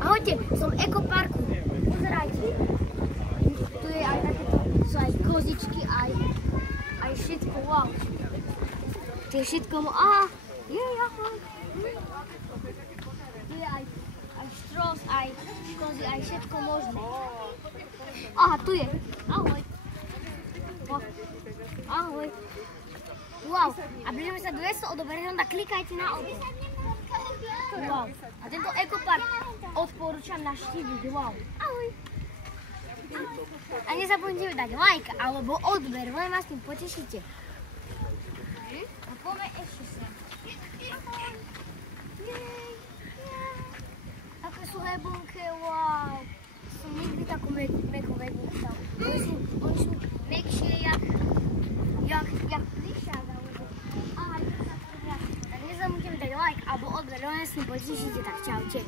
Ahojte, som v ekoparku. Pozerajte. Tu je aj takéto, sú aj kozičky, aj všetko, wow. Tu je všetko, aha, ahoj. Tu je aj štros, aj kozy, aj všetko možné. Aha, tu je, ahoj. Ahoj. Wow, a blížime sa 200 odoberiem, tak klikajte na odo. Wow, a tento ekopark odporúčam navštíviť, wow. Ahoj. A nezabudnite dať like alebo odber, len vás tým potešíte. A poďme ešte sem. Ahoj. Jej. Také sú hebunke, wow. Som nikdy takú mekú hebunku dal. Oni sú mekšie, jak plišák. Tak nezabudnite dať like alebo odber, len vás tým potešíte, tak čaute.